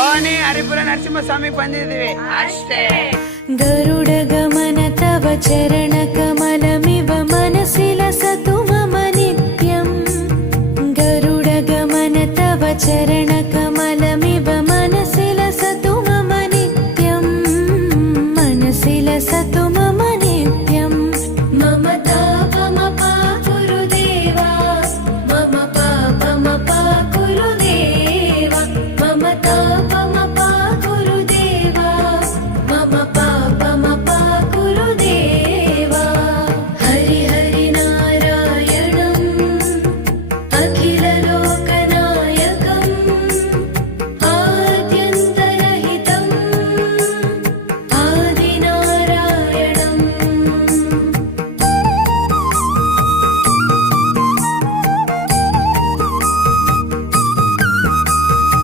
ಭವಾನಿ ಹರಿಪುರ ನರಸಿಂಹಸ್ವಾಮಿ ಬಂದಿದ್ದೀವಿ ಅಷ್ಟೇ. ಗರುಡ ಗಮನ ತವ ಚರಣ ಕಮಲಮಿವ ಮನಸಿಲಸತು ಮಮ ನಿತ್ಯಂ. ಗರುಡ ಗಮನ ತವ ಚರಣ